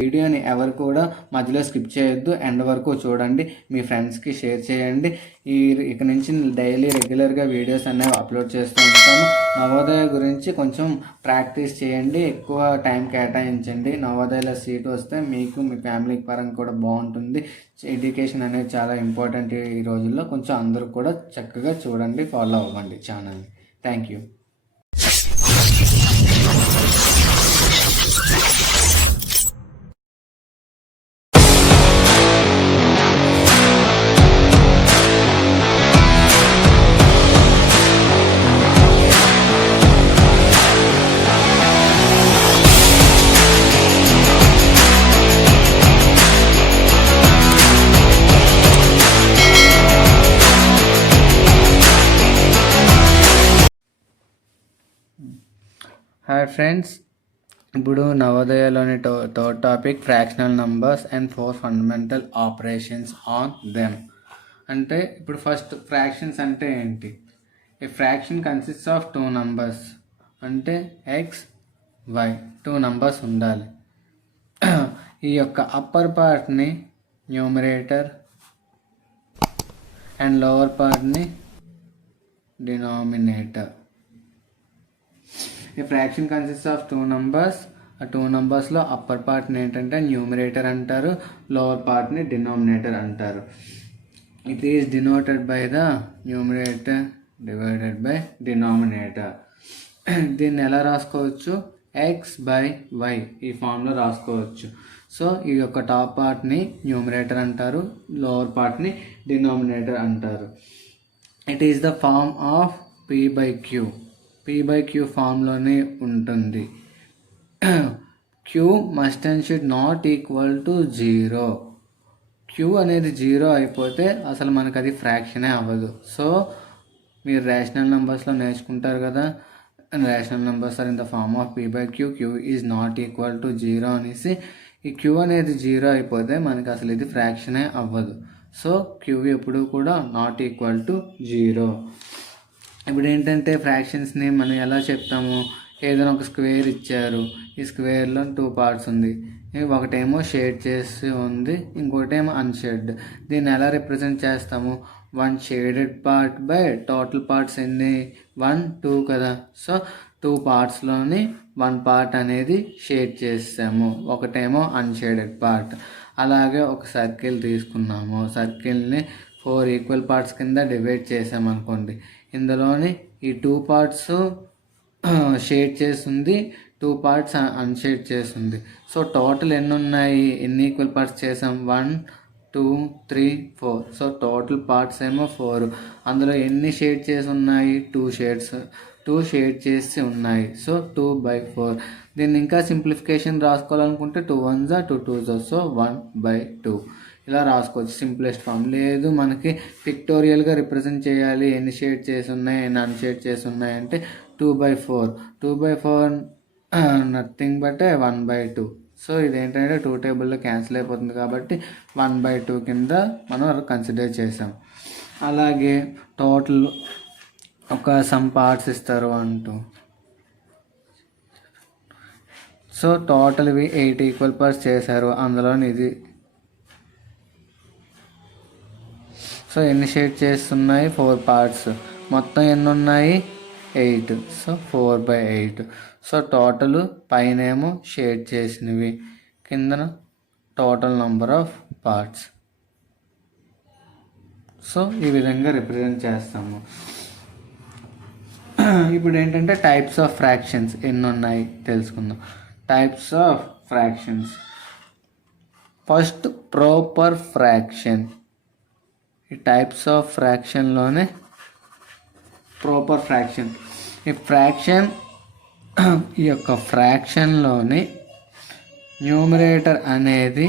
వీడియోని ఎవరు కూడా మధ్యలో స్కిప్ చేయొద్దు, ఎండ్ వరకు చూడండి, మీ ఫ్రెండ్స్కి షేర్ చేయండి. ఇక నుంచి డైలీ రెగ్యులర్గా వీడియోస్ అనేవి అప్లోడ్ చేస్తూ ఉంటాను. నవోదయ గురించి కొంచెం ప్రాక్టీస్ చేయండి, ఎక్కువ టైం కేటాయించండి. నవోదయలో సీట్ వస్తే మీకు మీ ఫ్యామిలీ పరంగా కూడా బాగుంటుంది. ఎడ్యుకేషన్ అనేది చాలా ఇంపార్టెంట్ ఈ రోజుల్లో. కొంచెం అందరూ కూడా చక్కగా చూడండి, ఫాలో అవ్వండి ఛానల్ని. Thank you. హాయ్ ఫ్రెండ్స్, ఇప్పుడు నవోదయలోని third topic fractional numbers and 4 fundamental operations on them. అంటే ఇప్పుడు ఫస్ట్ ఫ్రాక్షన్స్ అంటే ఏంటి? A fraction consists of 2 numbers. అంటే ఎక్స్ వై 2 నంబర్స్ ఉండాలి. ఈ యొక్క అప్పర్ పార్ట్ని న్యూమరేటర్ అండ్ లోవర్ పార్ట్ని డినామినేటర్. ఈ ఫ్రాక్షన్ కన్సిస్ట్ ఆఫ్ 2 నంబర్స్. ఆ 2 నంబర్స్లో అప్పర్ పార్ట్ని ఏంటంటే న్యూమరేటర్ అంటారు, లోవర్ పార్ట్ని డినామినేటర్ అంటారు. It is denoted by the numerator divided by denominator. దీన్ని ఎలా రాసుకోవచ్చు? ఎక్స్ బై వై ఈ ఫామ్లో రాసుకోవచ్చు. సో ఈ యొక్క టాప్ పార్ట్ని న్యూమరేటర్ అంటారు, లోవర్ పార్ట్ని డినామినేటర్ అంటారు. It is the form of P by q. P by q ఫామ్లోనే ఉంటుంది. Q must and should not equal to 0. Q అనేది 0 అయిపోతే అసలు మనకు అది ఫ్రాక్షనే అవ్వదు. సో మీరు రేషనల్ నెంబర్స్లో నేర్చుకుంటారు కదా, rational numbers are in the form of P by Q, Q is not equal to 0 అనేసి. ఈ క్యూ అనేది 0 అయిపోతే మనకి అసలు ఇది ఫ్రాక్షనే అవ్వదు. సో క్యూ ఎప్పుడు కూడా నాట్ ఈక్వల్ టు 0. ఇప్పుడు ఏంటంటే ఫ్రాక్షన్స్ని మనం ఎలా చెప్తాము? ఏదైనా ఒక స్క్వేర్ ఇచ్చారు, ఈ స్క్వేర్లో 2 పార్ట్స్ ఉంది, ఒకటేమో షేడ్ చేసి ఉంది, ఇంకోటేమో అన్షేడ్. దీన్ని ఎలా రిప్రజెంట్ చేస్తాము? 1 shaded part by total parts ఎన్ని? 1, 2 కదా. సో 2 పార్ట్స్లోని 1 పార్ట్ అనేది షేడ్ చేసాము, ఒకటేమో అన్షేడెడ్ పార్ట్. అలాగే ఒక సర్కిల్ తీసుకున్నాము, సర్కిల్ని 4 ఈక్వల్ పార్ట్స్ కింద డివైడ్ చేసామనుకోండి. ఇందులోని ఈ 2 పార్ట్స్ షేడ్ చేస్తుంది, 2 పార్ట్స్ అన్షేడ్ చేస్తుంది. సో టోటల్ ఎన్ని ఉన్నాయి? ఎన్ని ఈక్వల్ పార్ట్స్ చేసాం? 1, 2, 3, 4. సో టోటల్ పార్ట్స్ ఏమో 4. అందులో ఎన్ని షేడ్ చేసి ఉన్నాయి? 2 షేడ్ చేసి ఉన్నాయి. సో 2/4. దీన్ని ఇంకా సింప్లిఫికేషన్ రాసుకోవాలనుకుంటే 2 1s 2 2s. సో 1/2 ఇలా రాసుకోవచ్చు సింప్లెస్ట్ ఫామ్. లేదు మనకి పిక్టోరియల్గా రిప్రజెంట్ చేయాలి, ఎన్ని షేడ్ చేసి ఉన్నాయి, ఎన్ని అన్షేడ్ చేసి ఉన్నాయి అంటే 2/4. 2/4 నథింగ్ బట్ 1/2. సో ఇదేంటంటే 2 టేబుల్లో క్యాన్సిల్ అయిపోతుంది కాబట్టి 1/2 కింద మనం కన్సిడర్ చేసాం. అలాగే టోటల్ ఒక సమ్ పార్ట్స్ ఇస్తారు అంటూ. సో టోటల్ ఇవి 8 ఈక్వల్ పార్ట్స్ చేశారు, అందులో ఇది. సో ఎన్ని షేడ్ చేస్తున్నాయి? 4 పార్ట్స్. మొత్తం ఎన్ని ఉన్నాయి? 8. సో 4/8. సో టోటల్ పైనేమో షేడ్ చేసినవి, కిందన total number of parts. So ఈ విధంగా రిప్రజెంట్ చేస్తాము. ఇప్పుడు ఏంటంటే టైప్స్ ఆఫ్ ఫ్రాక్షన్స్ ఎన్ని ఉన్నాయి తెలుసుకుందాం. Types of fractions. First proper fraction. ఈ టైప్స్ ఆఫ్ ఫ్రాక్షన్లోనే ప్రాపర్ ఫ్రాక్షన్. ఈ యొక్క ఫ్రాక్షన్లోని న్యూమరేటర్ అనేది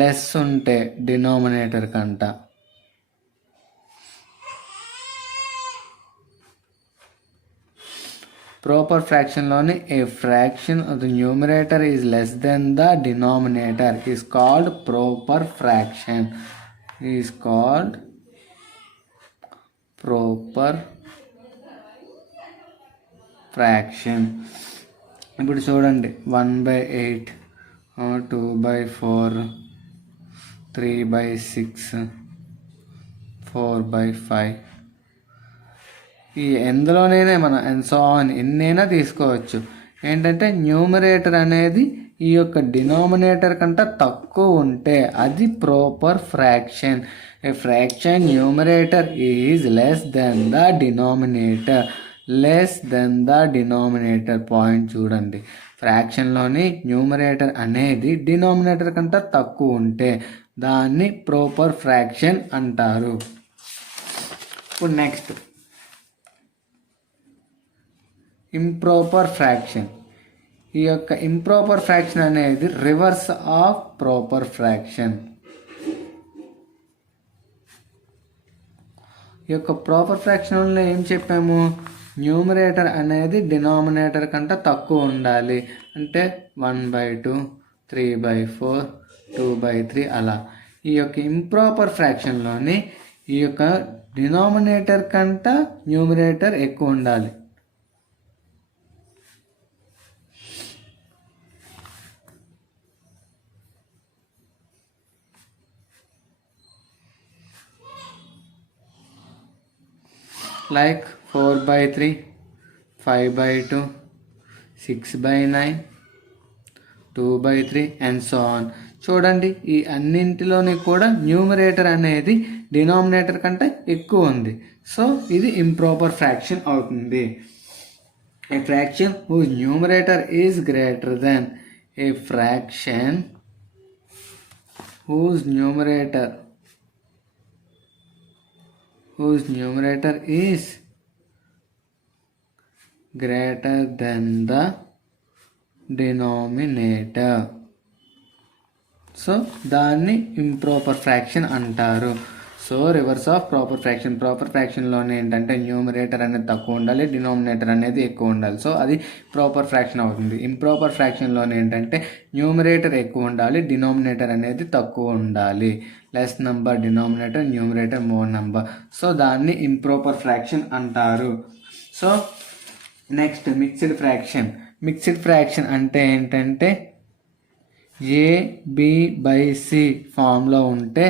లెస్ ఉంటే డినామినేటర్ కంట, ప్రాపర్ ఫ్రాక్షన్లోని a fraction of the numerator is less than the denominator is called proper fraction. Is called proper fraction. ఇప్పుడు చూడండి 1/8 2/4, 3/6, 4/5. ఈ ఎందులోనైనా మనం అండ్ సో ఆన్ ఎన్నైనా తీసుకోవచ్చు. ఏంటంటే న్యూమరేటర్ అనేది ఈ యొక్క డినామినేటర్ కంటే తక్కువ ఉంటే అది proper fraction. A fraction numerator is less than the denominator. Less than the denominator point చూడండి. ఫ్రాక్షన్లోని న్యూమరేటర్ అనేది డినామినేటర్ కంటే తక్కువ ఉంటే దాన్ని ప్రాపర్ ఫ్రాక్షన్ అంటారు. ఇప్పుడు నెక్స్ట్ ఇంప్రాపర్ ఫ్రాక్షన్. ఈ యొక్క ఇంప్రాపర్ ఫ్రాక్షన్ అనేది రివర్స్ ఆఫ్ ప్రాపర్ ఫ్రాక్షన్. ఈ యొక్క ప్రాపర్ ఫ్రాక్షన్లో ఏం చెప్పాము? న్యూమరేటర్ అనేది డినామినేటర్ కంటే తక్కువ ఉండాలి. అంటే 1/2, 3/4, 2/3 అలా. ఈ యొక్క ఇంప్రాపర్ ఫ్రాక్షన్లోని ఈ యొక్క డినామినేటర్ కంటే న్యూమరేటర్ ఎక్కువ ఉండాలి. like 4/3, 5/2, 6/9, 2/3 and so on. చూడండి, ఈ అన్నింటిలోని కూడా న్యూమరేటర్ అనేది డినామినేటర్ కంటే ఎక్కువ ఉంది. సో ఇది ఇంప్రాపర్ ఫ్రాక్షన్ అవుతుంది. ఏ fraction whose numerator is greater than a fraction whose numerator is greater than the denominator. So దాన్ని ఇంప్రాపర్ ఫ్రాక్షన్ అంటారు. So reverse of proper fraction. Proper ఫ్రాక్షన్లోనే ఏంటంటే న్యూమరేటర్ అనేది తక్కువ ఉండాలి, డినామినేటర్ అనేది ఎక్కువ ఉండాలి. సో అది ప్రాపర్ ఫ్రాక్షన్ అవుతుంది. ఇంప్రాపర్ ఫ్రాక్షన్లోనే ఏంటంటే న్యూమరేటర్ ఎక్కువ ఉండాలి, డినామినేటర్ అనేది తక్కువ ఉండాలి. Less number denominator, numerator more number. So దాన్ని ఇంప్రాపర్ ఫ్రాక్షన్ అంటారు. So next mixed fraction. Mixed fraction అంటే ఏంటంటే A/B/C ఫామ్లో ఉంటే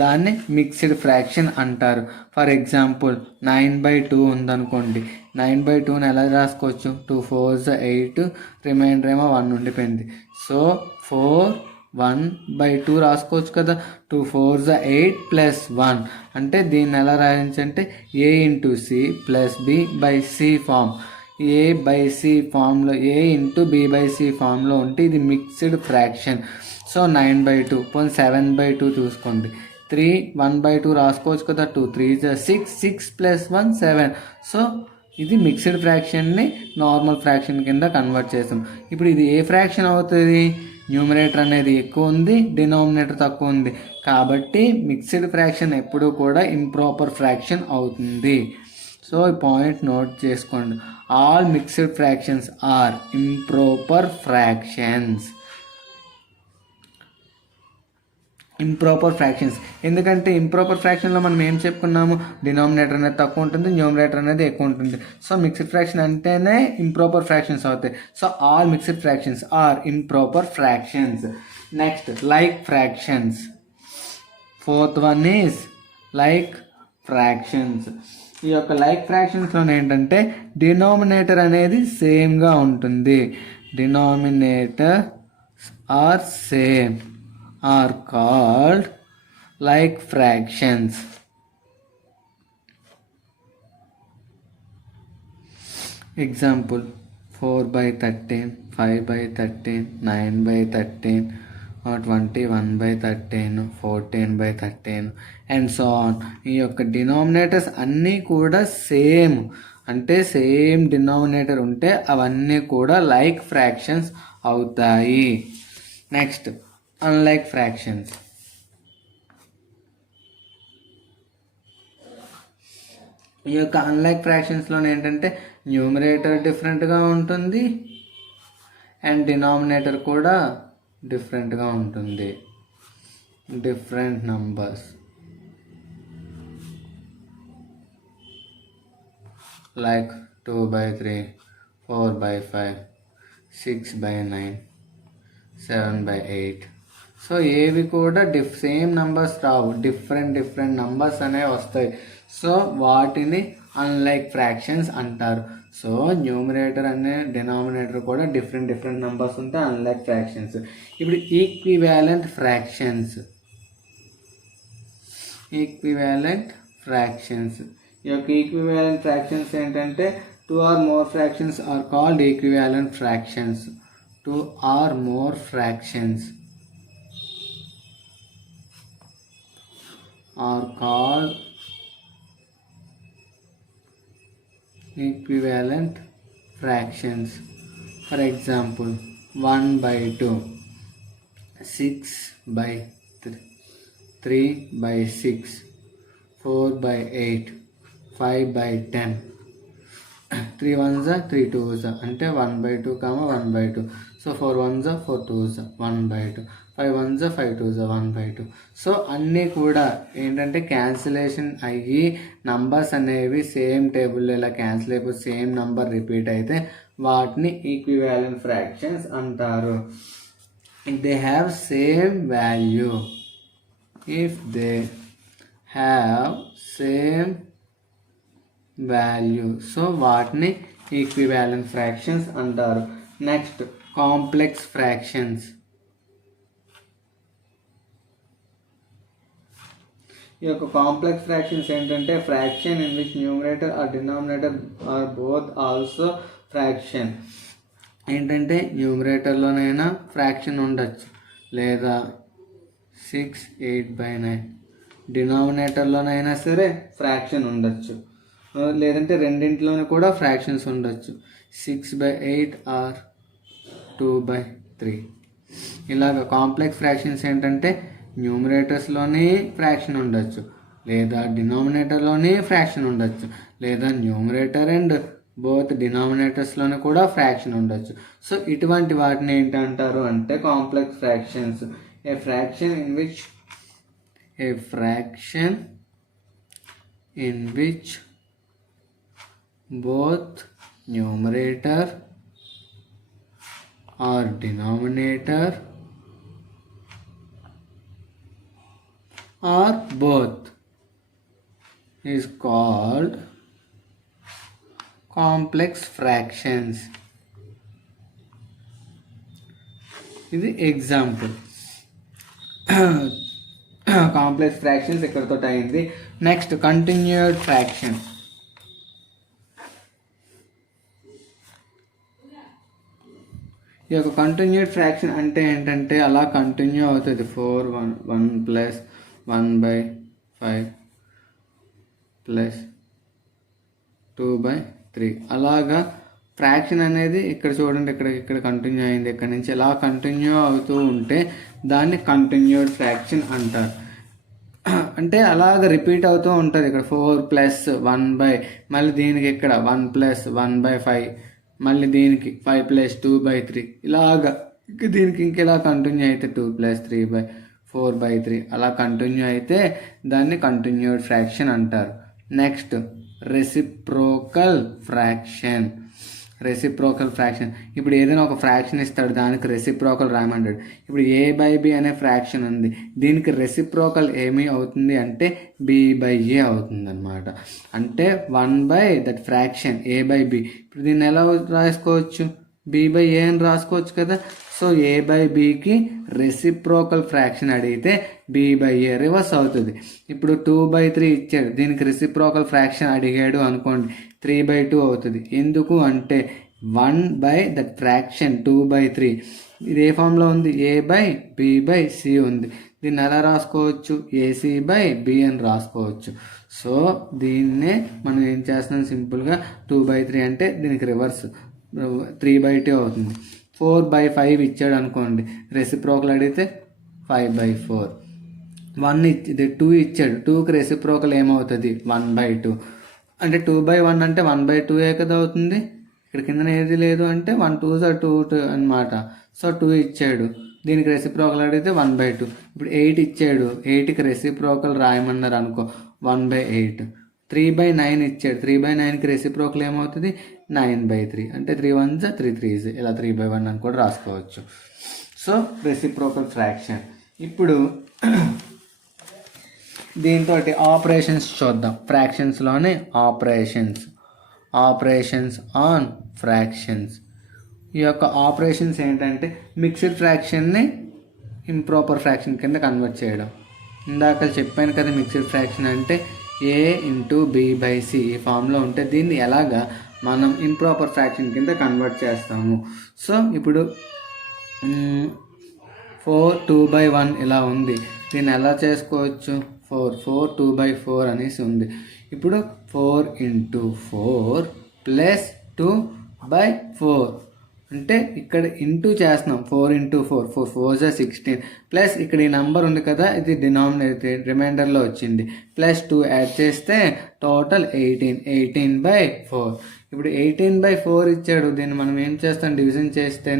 దాన్ని మిక్స్డ్ ఫ్రాక్షన్ అంటారు. ఫర్ ఎగ్జాంపుల్ 9/2 ఉందనుకోండి. 9/2ని ఎలా రాసుకోవచ్చు? 2 4s 8, రిమైండర్ ఏమో 1 ఉండిపోయింది. సో 4 1/2 రాసుకోవచ్చు కదా. 2 4s 8 ప్లస్ 1 అంటే దీన్ని ఎలా రాయించంటే A/C plus B/C form. A/C ఫామ్లో A/B/C ఫామ్లో ఉంటే ఇది మిక్స్డ్ ఫ్రాక్షన్. సో 9/2 పోనీ 7/2 చూసుకోండి. 3 1/2 రాసుకోవచ్చు కదా. 2 3s 6, 6 ప్లస్ 1 7. సో ఇది మిక్స్డ్ ఫ్రాక్షన్ని నార్మల్ ఫ్రాక్షన్ కింద కన్వర్ట్ చేస్తాం. ఇప్పుడు ఇది ఏ ఫ్రాక్షన్ అవుతుంది? న్యూమరేటర్ అనేది ఎక్కువ ఉంది, డినామినేటర్ తక్కువ ఉంది. కాబట్టి మిక్స్డ్ ఫ్రాక్షన్ ఎప్పుడూ కూడా ఇంప్రాపర్ ఫ్రాక్షన్ అవుతుంది. సో ఈ పాయింట్ నోట్ చేసుకోండి. All mixed fractions are improper fractions. Improper fractions ఎందుకంటే ఇంప్రాపర్ ఫ్రాక్షన్లో మనం ఏం చెప్పుకున్నాము? డినామినేటర్ అనేది తక్కువ ఉంటుంది, న్యూమరేటర్ అనేది ఎక్కువ ఉంటుంది. సో మిక్స్డ్ ఫ్రాక్షన్ అంటేనే ఇంప్రాపర్ ఫ్రాక్షన్స్ అవుతాయి. So all mixed fractions are improper fractions. Next like fractions. Fourth one is like fractions. ఈ యొక్క లైక్ ఫ్రాక్షన్స్లో ఏంటంటే డినామినేటర్ అనేది సేమ్గా ఉంటుంది. Denominator are same are called like fractions. Example 4/13, 5/13, 9/13, 21/13, 14/13 and so on. ఈ యొక్క డినామినేటర్స్ అన్నీ కూడా సేమ్, అంటే సేమ్ డినామినేటర్ ఉంటే అవన్నీ కూడా లైక్ ఫ్రాక్షన్స్ అవుతాయి. Next unlike fractions. ఈ యొక్క అన్లైక్ ఫ్రాక్షన్స్లో ఏంటంటే న్యూమరేటర్ డిఫరెంట్గా ఉంటుంది అండ్ డినామినేటర్ కూడా డిఫరెంట్గా ఉంటుంది. Different numbers like 2/3, 4/5, 6/9, 7/8. సో ఏవి కూడా సేమ్ నంబర్స్ రావు, డిఫరెంట్ నంబర్స్ అనేవి వస్తాయి. సో వాటిని అన్లైక్ ఫ్రాక్షన్స్ అంటారు. సో న్యూమరేటర్ అనే డినామినేటర్ కూడా డిఫరెంట్ నంబర్స్ ఉంటాయి, అన్లైక్ ఫ్రాక్షన్స్. ఇప్పుడు ఈక్వివాలెంట్ ఫ్రాక్షన్స్, ఈ యొక్క ఈక్వివాలెంట్ ఫ్రాక్షన్స్ ఏంటంటే 2 or more fractions are called equivalent fractions. 2 or more fractions are called equivalent fractions. For example, 1/2, 6/3, 3/6, 4/8, 5/10. 3 ones are 3 twos అంటే 1/2, 1/2. So 4 ones are 4 twos 1/2, 5 ones are 5 twos 1/2. So అన్నీ కూడా ఏంటంటే cancellation అయ్యి numbers అనేవి same టేబుల్లో ఇలా cancel అయిపోయి same number repeat అయితే వాటిని ఈక్వివాలెంట్ ఫ్రాక్షన్స్ అంటారు. They have same value, if they have same value, so వాటిని ఈక్వివాలెంట్ ఫ్రాక్షన్స్ అంటారు. Next complex fractions. ఈ యొక్క కాంప్లెక్స్ ఫ్రాక్షన్స్ ఏంటంటే fraction in which numerator or denominator or both also fraction. ఏంటంటే న్యూమరేటర్లోనైనా ఫ్రాక్షన్ ఉండొచ్చు, లేదా 6, 8/9. డినామినేటర్లోనైనా సరే ఫ్రాక్షన్ ఉండొచ్చు, లేదంటే రెండింటిలోనే కూడా ఫ్రాక్షన్స్ ఉండొచ్చు, 6/8 ఆర్ 2/3. ఇలాగ కాంప్లెక్స్ ఫ్రాక్షన్స్ ఏంటంటే న్యూమరేటర్స్లోనే ఫ్రాక్షన్ ఉండొచ్చు, లేదా డినామినేటర్లోనే ఫ్రాక్షన్ ఉండొచ్చు, లేదా న్యూమరేటర్ అండ్ బోత్ డినామినేటర్స్లోనే కూడా ఫ్రాక్షన్ ఉండొచ్చు. సో ఇటువంటి వాటిని ఏంటంటారు అంటే complex fractions. A fraction in which both numerator or denominator or both is called complex fractions. ఇది ఎగ్జాంపుల్. కాంప్లెక్స్ ఫ్రాక్షన్స్ ఇక్కడతో అయింది. Next continued fraction. ఈ యొక్క కంటిన్యూడ్ ఫ్రాక్షన్ అంటే ఏంటంటే అలా కంటిన్యూ అవుతుంది. 4 1 ప్లస్ 1/5 ప్లస్ 2/3 అలాగా ఫ్రాక్షన్ అనేది ఇక్కడ చూడండి, ఇక్కడ కంటిన్యూ అయింది, ఇక్కడ నుంచి ఎలా కంటిన్యూ అవుతూ ఉంటే దాన్ని కంటిన్యూడ్ ఫ్రాక్షన్ అంటారు. అంటే అలాగ రిపీట్ అవుతూ ఉంటుంది. ఇక్కడ 4 + 1/, మళ్ళీ దీనికి ఇక్కడ 1 + 1/5, మళ్ళీ దీనికి 5 + 2/3, ఇలాగా దీనికి ఇంకెలా కంటిన్యూ అయితే 2 + 3/4/3 అలా కంటిన్యూ అయితే దాన్ని కంటిన్యూడ్ ఫ్రాక్షన్ అంటారు. Next reciprocal fraction. ఇప్పుడు ఏదైనా ఒక ఫ్రాక్షన్ ఇస్తాడు, దానికి రెసిప్రోకల్ రాయమంటాడు. ఇప్పుడు A/B అనే ఫ్రాక్షన్ ఉంది, దీనికి రెసిప్రోకల్ ఏమి అవుతుంది అంటే B/A అవుతుంది అనమాట. అంటే 1/that ఫ్రాక్షన్ A/B. ఇప్పుడు దీన్ని ఎలా రాసుకోవచ్చు? B/A అని రాసుకోవచ్చు కదా. సో A/Bకి రెసిప్రోకల్ ఫ్రాక్షన్ అడిగితే B/A రివర్స్ అవుతుంది. ఇప్పుడు 2/3 ఇచ్చాడు, దీనికి రెసిప్రోకల్ ఫ్రాక్షన్ అడిగాడు అనుకోండి, 3/2 అవుతుంది. ఎందుకు అంటే 1/that ఫ్రాక్షన్ 2/3 ఇది ఏ ఫామ్లో ఉంది? A/B/C ఉంది. దీన్ని ఎలా రాసుకోవచ్చు? AC/B అని రాసుకోవచ్చు. సో దీన్నే మనం ఏం చేస్తున్నాం, సింపుల్గా 2/3 అంటే దీనికి రివర్స్ 3/2 అవుతుంది. 4/5 ఇచ్చాడు అనుకోండి, రెసిప్రోకల్ అడిగితే 5/4. 2 ఇచ్చాడు, 2కి రెసిప్రోకల్ ఏమవుతుంది? 1/2. అంటే 2/1 అంటే 1/2 కదా అవుతుంది. ఇక్కడ కింద ఏది లేదు అంటే 1 2s are 2 అనమాట. సో 2 ఇచ్చాడు, దీనికి రెసిప్రోకల్ అడిగితే 1/2. ఇప్పుడు 8 ఇచ్చాడు, 8కి రెసిప్రోకల్ రాయమన్నారు అనుకో, 1/8. 3/9 ఇచ్చాడు, 3/9కి రెసిప్రోకల్ ఏమవుతుంది? 9/3. అంటే 3 1s 3 3s, ఇలా 3/1 అని కూడా రాసుకోవచ్చు. So reciprocal fraction. ఇప్పుడు దీంతో ఆపరేషన్స్ చూద్దాం. ఫ్రాక్షన్స్లోనే ఆపరేషన్స్ ఆన్ ఫ్రాక్షన్స్. ఈ యొక్క ఆపరేషన్స్ ఏంటంటే మిక్స్డ్ ఫ్రాక్షన్ని ఇంప్రాపర్ ఫ్రాక్షన్ కింద కన్వర్ట్ చేయడం. ఇందాక చెప్పాను కదా, మిక్స్డ్ ఫ్రాక్షన్ అంటే a ఇంటూ b/c ఈ ఫామ్లో ఉంటే దీన్ని ఎలాగా మనం ఇంప్రాపర్ ఫ్రాక్షన్ కింద కన్వర్ట్ చేస్తాము. సో ఇప్పుడు 4 2/1 ఇలా ఉంది. దీన్ని ఎలా చేసుకోవచ్చు? 4 2/4 అనేసి ఉంది. ఇప్పుడు 4 ఇంటూ 4 ప్లస్ 2/4 అంటే ఇక్కడ ఇంటూ చేస్తున్నాం. 4 ఇంటూ 4 4 4 16 ప్లస్ ఇక్కడ ఈ నెంబర్ ఉంది కదా, ఇది డినామినేటర్ రిమైండర్లో వచ్చింది. ప్లస్ 2 యాడ్ చేస్తే టోటల్ 18/4. ఇప్పుడు 18/4 ఇచ్చాడు. దీన్ని మనం ఏం చేస్తాం? డివిజన్ చేస్తే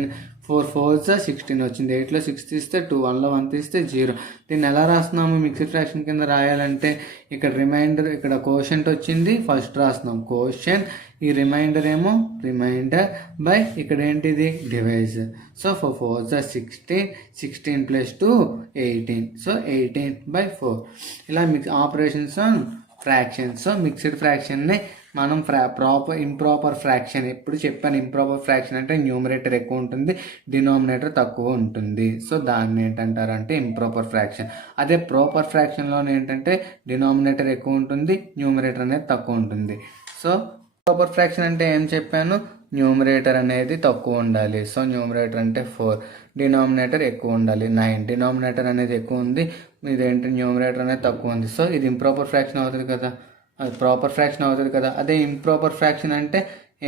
4 4 16 వచ్చింది. 8లో 6 తీస్తే 2, 1లో 1 తీస్తే 0. దీన్ని ఎలా రాస్తున్నాము? మిక్స్డ్ ఫ్రాక్షన్ కింద రాయాలంటే ఇక్కడ రిమైండర్, ఇక్కడ కోషంట్ వచ్చింది, ఫస్ట్ రాస్తున్నాం కోషంట్. ఈ రిమైండర్ ఏమో రిమైండర్ బై ఇక్కడ ఏంటిది డివైజ్. So 4 4 16 16 plus 2 18. సో 18/4. ఇలా operations on fractions. So mixed ఫ్రాక్షన్ని మనం ఇంప్రాపర్ ఫ్రాక్షన్ ఎప్పుడు చెప్పాను. ఇంప్రాపర్ ఫ్రాక్షన్ అంటే న్యూమరేటర్ ఎక్కువ ఉంటుంది, డినామినేటర్ తక్కువ ఉంటుంది. సో దాన్ని ఏంటంటారంటే ఇంప్రాపర్ ఫ్రాక్షన్. అదే ప్రాపర్ ఫ్రాక్షన్లోనే ఏంటంటే డినామినేటర్ ఎక్కువ ఉంటుంది, న్యూమరేటర్ అనేది తక్కువ ఉంటుంది. సో ప్రాపర్ ఫ్రాక్షన్ అంటే ఏం చెప్పాను? న్యూమరేటర్ అనేది తక్కువ ఉండాలి. సో న్యూమరేటర్ అంటే 4, డినామినేటర్ ఎక్కువ ఉండాలి 9. డినామినేటర్ అనేది ఎక్కువ ఉంది, ఇదేంటి న్యూమరేటర్ అనేది తక్కువ ఉంది. సో ఇది ఇంప్రాపర్ ఫ్రాక్షన్ అవుతుంది కదా, అది ప్రాపర్ ఫ్రాక్షన్ అవుతుంది కదా. అదే ఇంప్రాపర్ ఫ్రాక్షన్ అంటే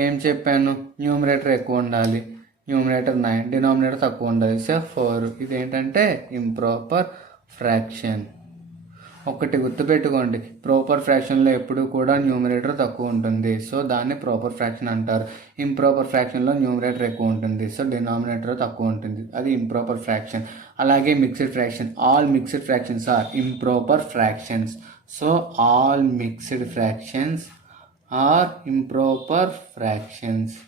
ఏం చెప్పాను? న్యూమరేటర్ ఎక్కువ ఉండాలి, న్యూమరేటర్ 9, డినామినేటర్ తక్కువ ఉండాలి. సో 4. ఇది ఏంటంటే ఇంప్రాపర్ ఫ్రాక్షన్. ఒకటి గుర్తుపెట్టుకోండి, ప్రాపర్ ఫ్రాక్షన్లో ఎప్పుడు కూడా న్యూమరేటర్ తక్కువ ఉంటుంది. సో దాన్ని ప్రాపర్ ఫ్రాక్షన్ అంటారు. ఇంప్రాపర్ ఫ్రాక్షన్లో న్యూమరేటర్ ఎక్కువ ఉంటుంది, సో డినామినేటర్ తక్కువ ఉంటుంది, అది ఇంప్రాపర్ ఫ్రాక్షన్. అలాగే mixed fraction. All mixed fractions are improper fractions. So all mixed fractions are improper fractions.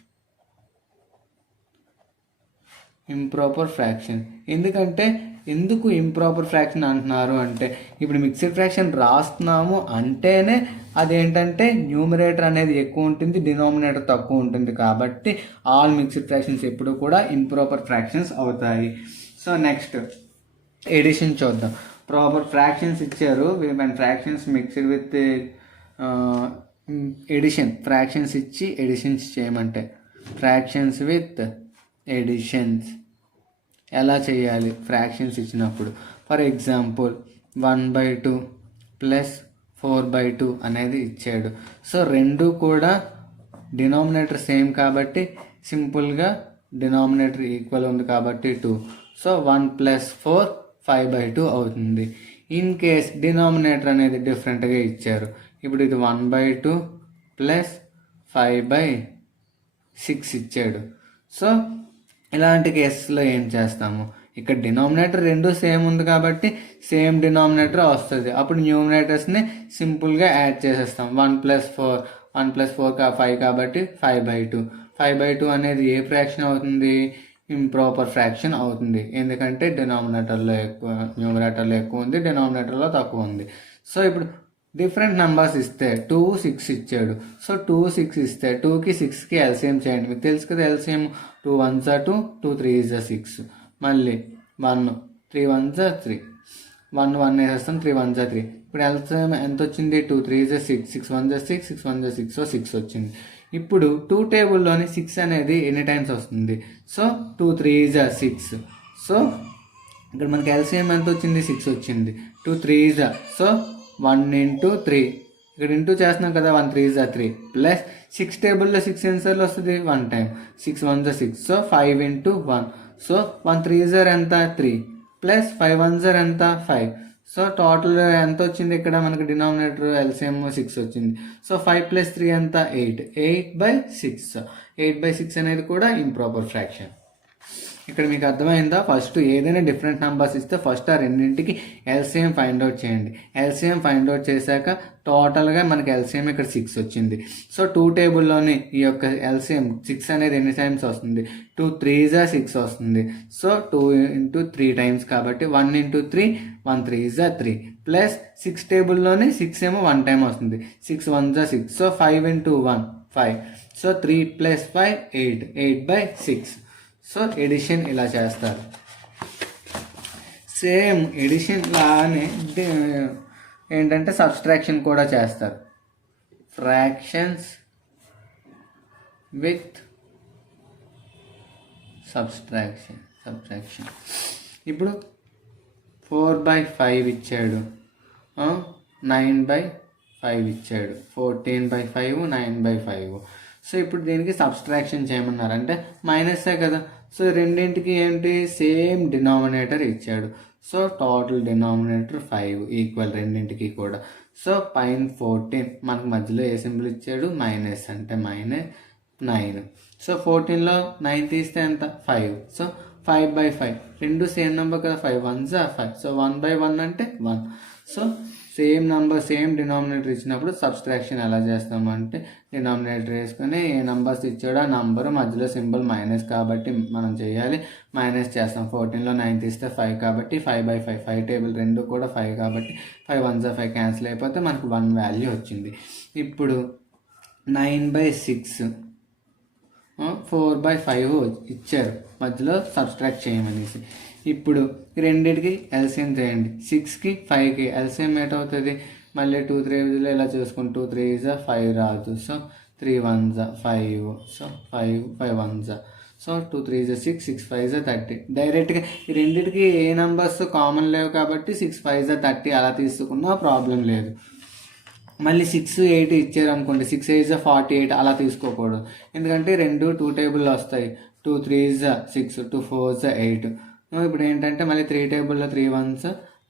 Improper fraction ఎందుకు ఇంప్రాపర్ ఫ్రాక్షన్ అంటున్నారు అంటే, ఇప్పుడు మిక్స్డ్ ఫ్రాక్షన్ రాస్తున్నాము అంటేనే అదేంటంటే న్యూమరేటర్ అనేది ఎక్కువ ఉంటుంది, డినామినేటర్ తక్కువ ఉంటుంది. కాబట్టి ఆల్ మిక్స్డ్ ఫ్రాక్షన్స్ ఎప్పుడు కూడా ఇంప్రాపర్ ఫ్రాక్షన్స్ అవుతాయి. సో నెక్స్ట్ ఎడిషన్ చూద్దాం. ప్రాపర్ ఫ్రాక్షన్స్ ఇచ్చారు, fractions mixed with addition. Fractions ఇచ్చి ఎడిషన్స్ చేయమంటే ఫ్రాక్షన్స్ విత్ ఎడిషన్స్ ఎలా చేయాలి? ఫ్రాక్షన్స్ ఇచ్చినప్పుడు ఫర్ ఎగ్జాంపుల్ 1/2 ప్లస్ 4/2 అనేది ఇచ్చాడు. సో రెండు కూడా డినామినేటర్ సేమ్ కాబట్టి సింపుల్గా డినామినేటర్ ఈక్వల్ ఉంది కాబట్టి 2. సో 1 + 4 5/2 అవుతుంది. ఇన్ కేస్ డినామినేటర్ అనేది డిఫరెంట్గా ఇచ్చారు. ఇప్పుడు ఇది 1/2 ప్లస్ 5/6 ఇచ్చాడు. సో ఇలాంటి కేసులో ఏం చేస్తాము? ఇక్కడ డినామినేటర్ రెండు సేమ్ ఉంది కాబట్టి సేమ్ డినామినేటర్ వస్తుంది. అప్పుడు న్యూమినేటర్స్ని సింపుల్గా యాడ్ చేసేస్తాం. 1 + 4 1 + 4 5 కాబట్టి 5/2. 5/2 అనేది ఏ ఫ్రాక్షన్ అవుతుంది? ఇంప్రాపర్ ఫ్రాక్షన్ అవుతుంది. ఎందుకంటే డినామినేటర్లో ఎక్కువ, న్యూమరేటర్లో ఎక్కువ ఉంది, డినామినేటర్లో తక్కువ ఉంది. సో ఇప్పుడు డిఫరెంట్ నెంబర్స్ ఇస్తే 2 6 ఇచ్చాడు. సో 2 6 ఇస్తే 2కి 6కి ఎల్సిఎం చేయండి. మీకు తెలుసు కదా ఎల్సిఎం. 2 1s 2, 2 3s 6, మళ్ళీ 1 3 1s 3, 1 1 వేసేస్తాం, 3 1s 3. ఇప్పుడు ఎల్సిఎం ఎంత వచ్చింది? 2 3s 6, 6 1s 6, 6 1s 6, సో 6 వచ్చింది. ఇప్పుడు 2 టేబుల్లోని 6 అనేది ఎన్ని టైమ్స్ వస్తుంది? So 2 3s 6. సో ఇక్కడ మనకి ఎల్సిఎం ఎంత వచ్చింది? 6 వచ్చింది. 2 3s, సో 1 × 3, ఇక్కడ ఇంటూ చేస్తున్నాం కదా, 1 3s 3 ప్లస్ 6 టేబుల్లో 6 ఎన్నిసార్లు వస్తుంది? 1 time. 6 1s 6, so 5 × 1. So 1 3s ఎంత? 3 ప్లస్ 5 1s ఎంత? 5. సో టోటల్ ఎంత వచ్చింది? ఇక్కడ మనకి డినామినేటర్ ఎల్సిఎం 6 వచ్చింది. సో 5 + 3 ఎంత? 8. 8/6. 8/6 అనేది కూడా ఇంప్రాపర్ ఫ్రాక్షన్. ఇక్కడ మీకు అర్థమైందా? ఫస్ట్ ఏదైనా డిఫరెంట్ నెంబర్స్ ఇస్తే ఫస్ట్ ఆ రెండింటికి ఎల్సిఎం ఫైండ్ అవుట్ చేయండి. ఎల్సిఎం ఫైండ్ అవుట్ చేశాక టోటల్గా మనకి ఎల్సిఎం ఇక్కడ 6 వచ్చింది. సో 2 టేబుల్లోని ఈ యొక్క ఎల్సిఎం 6 అనేది ఎన్ని టైమ్స్ వస్తుంది? 2 3s 6 వస్తుంది. సో 2 × 3 టైమ్స్ కాబట్టి 1 × 3 1 3s 3 ప్లస్ 6 టేబుల్లోని 6 ఏమో 1 టైం వస్తుంది. 6 1s 6. So 5 × 1 5. So 3 + 5 8 8/6. So edition ఇలా చేస్తారు. సేమ్ ఎడిషన్ లానే ఏంటంటే సబ్స్ట్రాక్షన్ కూడా చేస్తారు. Fractions with subtraction. ఇప్పుడు 4/5 ఇచ్చాడు, 9/5 ఇచ్చాడు, 14/5 9/5. సో ఇప్పుడు దీనికి సబ్స్ట్రాక్షన్ చేయమన్నారు, అంటే మైనస్సే కదా. సో రెండింటికి ఏంటి? సేమ్ డినామినేటర్ ఇచ్చాడు. సో టోటల్ డినామినేటర్ 5 ఈక్వల్ రెండింటికి కూడా. సో పైన 14 మనకు మధ్యలో ఏ సింబల్ ఇచ్చాడు? మైనస్, అంటే -9. సో 14లో 9 తీస్తే ఎంత? 5. సో 5/5 రెండు సేమ్ నెంబర్ కదా, 5 1s 5. సో 1/1 అంటే 1. So same number same denominator ఇచ్చినప్పుడు సబ్స్ట్రాక్షన్ ఎలా చేస్తామంటే డినామినేటర్ వేసుకొని ఏ నెంబర్స్ ఇచ్చాడో ఆ నంబర్ మధ్యలో సింబల్ మైనస్ కాబట్టి మనం చేయాలి, మైనస్ చేస్తాం. 14లో 9 తీస్తే 5 కాబట్టి 5/5. 5 టేబుల్ రెండు కూడా 5 కాబట్టి 5 1s 5 క్యాన్సిల్ అయిపోతే మనకు 1 వాల్యూ వచ్చింది. ఇప్పుడు 9/6 4/5 ఇచ్చారు మధ్యలో సబ్స్ట్రాక్ట్ చేయమనేసి. ఇప్పుడు రెండింటికి ఎల్సిఎం చేయండి. 6కి 5కి ఎల్సిఎం ఏటవుతుంది? మళ్ళీ 2 3 ఇలా చూసుకుని 2 3s 5 రాదు. So 3 1s 5. So 5 1s. So 2 3s 6 6 5s 30. డైరెక్ట్గా ఈ రెండింటికి ఏ నెంబర్స్ కామన్ లేవు కాబట్టి 6 5s 30 అలా తీసుకున్నా ప్రాబ్లం లేదు. మళ్ళీ 6 8 ఇచ్చారు అనుకోండి, 6 8s 48 అలా తీసుకోకూడదు, ఎందుకంటే రెండు 2 టేబుల్లో వస్తాయి. 2 3s 6 2 4s 8. ఇప్పుడు ఏంటంటే మళ్ళీ 3 టేబుల్లో 3 1s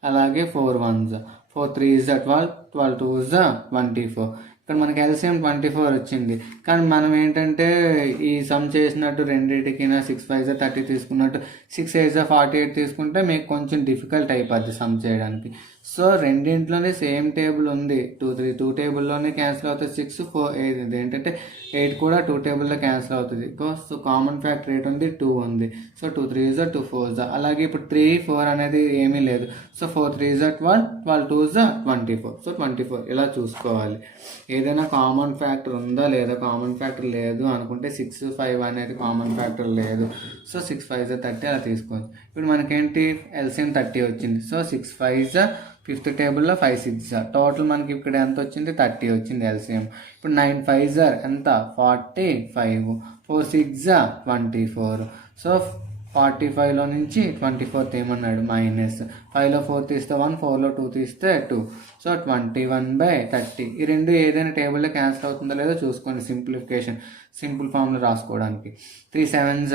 అలాగే 4 1s. 4 3s 12 12 2s 24. ఇక్కడ మనకి ఎల్సిఎం 24 వచ్చింది. కానీ మనం ఏంటంటే ఈ సమ్ చేసినట్టు రెండింటికి 6 5s 30 తీసుకున్నట్టు 6 8s 48 తీసుకుంటే మీకు కొంచెం డిఫికల్ట్ అయిపోద్ది సమ్ చేయడానికి. సో రెండింట్లోనే సేమ్ టేబుల్ ఉంది. 2 టేబుల్లోనే క్యాన్సిల్ అవుతుంది. 6 4 8 ఇది ఏంటంటే 8 కూడా 2 టేబుల్లో క్యాన్సిల్ అవుతుంది. సో కామన్ ఫ్యాక్టర్ 8 ఉంది, 2 ఉంది. So 2 3s 2 4s. అలాగే ఇప్పుడు 3 4 అనేది ఏమీ లేదు. So 4 3s 12 12 2s 24. సో 24 ఇలా చూసుకోవాలి. ఏదైనా కామన్ ఫ్యాక్టర్ ఉందా లేదా? కామన్ ఫ్యాక్టర్ లేదు అనుకుంటే 6 5 అనేది కామన్ ఫ్యాక్టర్ లేదు. సో 6 5s 30 అలా తీసుకోవచ్చు. ఇప్పుడు మనకేంటి? ఎల్సిఎం 30 వచ్చింది. సో 6 5s 5th టేబుల్లో 5 6s. టోటల్ మనకి ఇక్కడ ఎంత వచ్చింది? 30 వచ్చింది ఎల్సిఎం. ఇప్పుడు 9 5s ఎంత? 45. 4 6s 24. సో 45లో నుంచి 24 తీయమన్నాడు, మైనస్. 5లో 4 తీస్తే 1, 4లో 2 తీస్తే 2. సో 21/30. ఈ రెండు ఏదైనా టేబుల్లో క్యాన్సిల్ అవుతుందో లేదో చూసుకోండి సింపుల్ ఫామ్లో రాసుకోవడానికి. 3 7s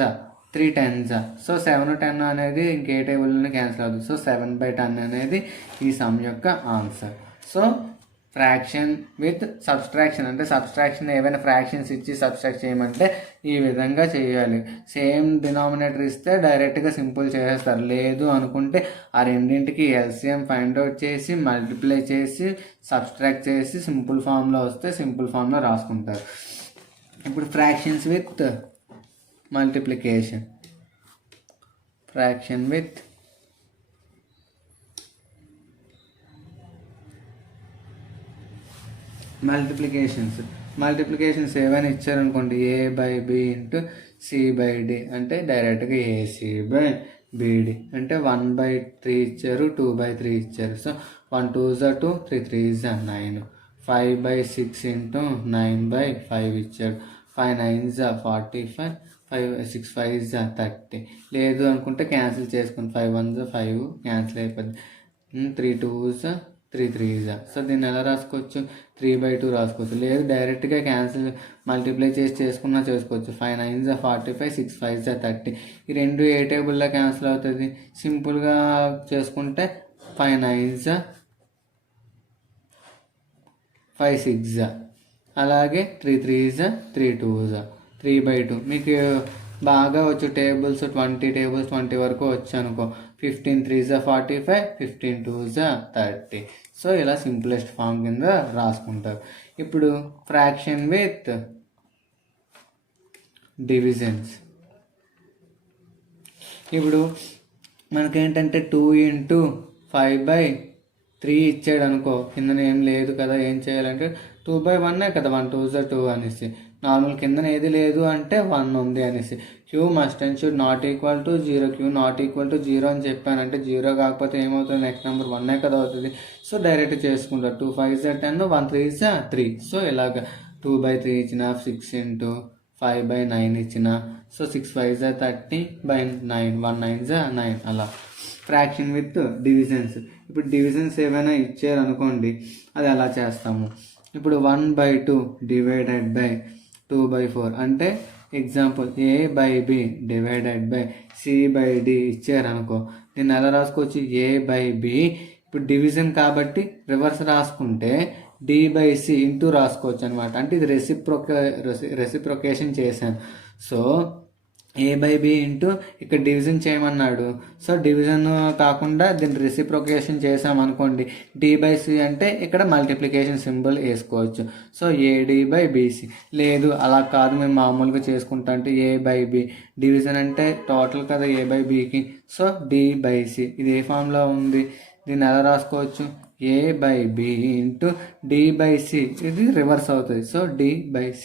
3 10s. సో 7 10 అనేది ఇంకే టేబుల్లోనే క్యాన్సిల్ అవుతుంది. సో 7/10 అనేది ఈ సమ్ యొక్క answer. So fraction with subtraction, అంటే సబ్స్ట్రాక్షన్ ఏవైనా ఫ్రాక్షన్స్ ఇచ్చి సబ్స్ట్రాక్ట్ చేయమంటే ఈ విధంగా చేయాలి. సేమ్ డినామినేటర్ ఇస్తే డైరెక్ట్గా సింపుల్ చేసేస్తారు. లేదు అనుకుంటే ఆ రెండింటికి ఎల్సిఎం ఫైండ్ అవుట్ చేసి మల్టిప్లై చేసి సబ్స్ట్రాక్ట్ చేసి సింపుల్ ఫామ్లో వస్తే సింపుల్ ఫామ్లో రాసుకుంటారు. ఇప్పుడు fractions with multiplication. Fraction with multiplications ఏమైనా ఇచ్చారనుకోండి, a/b × c/d అంటే డైరెక్ట్గా ac/bd. అంటే 1/3 ఇచ్చారు, 2/3 ఇచ్చారు. So 1 2s 2 3 3s 9. 5/6 × 9/5 ఇచ్చాడు. 5 9s 45. 6 5s 30. లేదు అనుకుంటే క్యాన్సిల్ చేసుకుని 5 1s 5 క్యాన్సిల్ అయిపోద్ది. 3 2s 3 3s. సో దీన్ని ఎలా రాసుకోవచ్చు? 3/2 రాసుకోవచ్చు. లేదు డైరెక్ట్గా క్యాన్సిల్ మల్టిప్లై చేసి చేసుకున్నా చేసుకోవచ్చు. 5 9s 45. 6 5s 30. ఈ రెండు ఏ టేబుల్లో క్యాన్సిల్ అవుతుంది? సింపుల్గా చేసుకుంటే 5 9s 5 6s అలాగే 3 3s 3 2s. 3/2 మీకు బాగా వచ్చు టేబుల్స్ 20 టేబుల్స్ 20 వరకు వచ్చు అనుకో, 15 3 45, 15 2 30. సో ఇలా సింప్లెస్ట్ ఫామ్ కింద రాసుకుంటారు. ఇప్పుడు ఫ్రాక్షన్ విత్ డివిజన్స్. ఇప్పుడు మనకేంటంటే 2 × 5/3 ఇచ్చాడు అనుకో, కిందన ఏం లేదు కదా, ఏం చేయాలంటే 2/1 కదా, 1 2 2 అనేసి, నార్మల్ కిందన ఏది లేదు అంటే 1 ఉంది అనేసి, Q must and should not equal to 0, Q not equal to 0 అని చెప్పానంటే 0 కాకపోతే ఏమవుతుంది, నెక్స్ట్ నెంబర్ 1 కదా అవుతుంది. సో డైరెక్ట్ చేసుకుంటారు. 2 5 10, 1 3 3. సో ఇలాగ 2/3 ఇచ్చిన, 6 × 5/9 ఇచ్చిన, సో 6 5 30/9, 1 9 9. అలా ఫ్రాక్షన్ విత్ డివిజన్స్. ఇప్పుడు డివిజన్స్ ఏమైనా ఇచ్చారు అనుకోండి, అది అలా చేస్తాము. ఇప్పుడు 1/2 డివైడెడ్ బై 2/4 అంటే example A/B divided by C/D ఇచ్చారనుకో, దీన్ని ఎలా రాసుకోవచ్చు, A/B. ఇప్పుడు డివిజన్ కాబట్టి రివర్స్ రాసుకుంటే D/C ఇంటూ రాసుకోవచ్చు అనమాట. అంటే ఇది రెసిప్రొకేషన్ చేశాను. సో A/B ఇంటూ ఇక్కడ డివిజన్ చేయమన్నాడు, సో డివిజన్ కాకుండా దీన్ని రెసిప్రొకేషన్ చేసామనుకోండి, D/C అంటే ఇక్కడ మల్టిప్లికేషన్ సింబల్ వేసుకోవచ్చు. So AD/BC. లేదు అలా కాదు, మేము మామూలుగా చేసుకుంటా అంటే A/B, డివిజన్ అంటే టోటల్ కదా A/Bకి, సో D/C. ఇది ఏ ఫామ్లో ఉంది, దీన్ని ఎలా రాసుకోవచ్చు, A/B ఇంటూ D/C. ఇది రివర్స్ అవుతుంది, so D/C.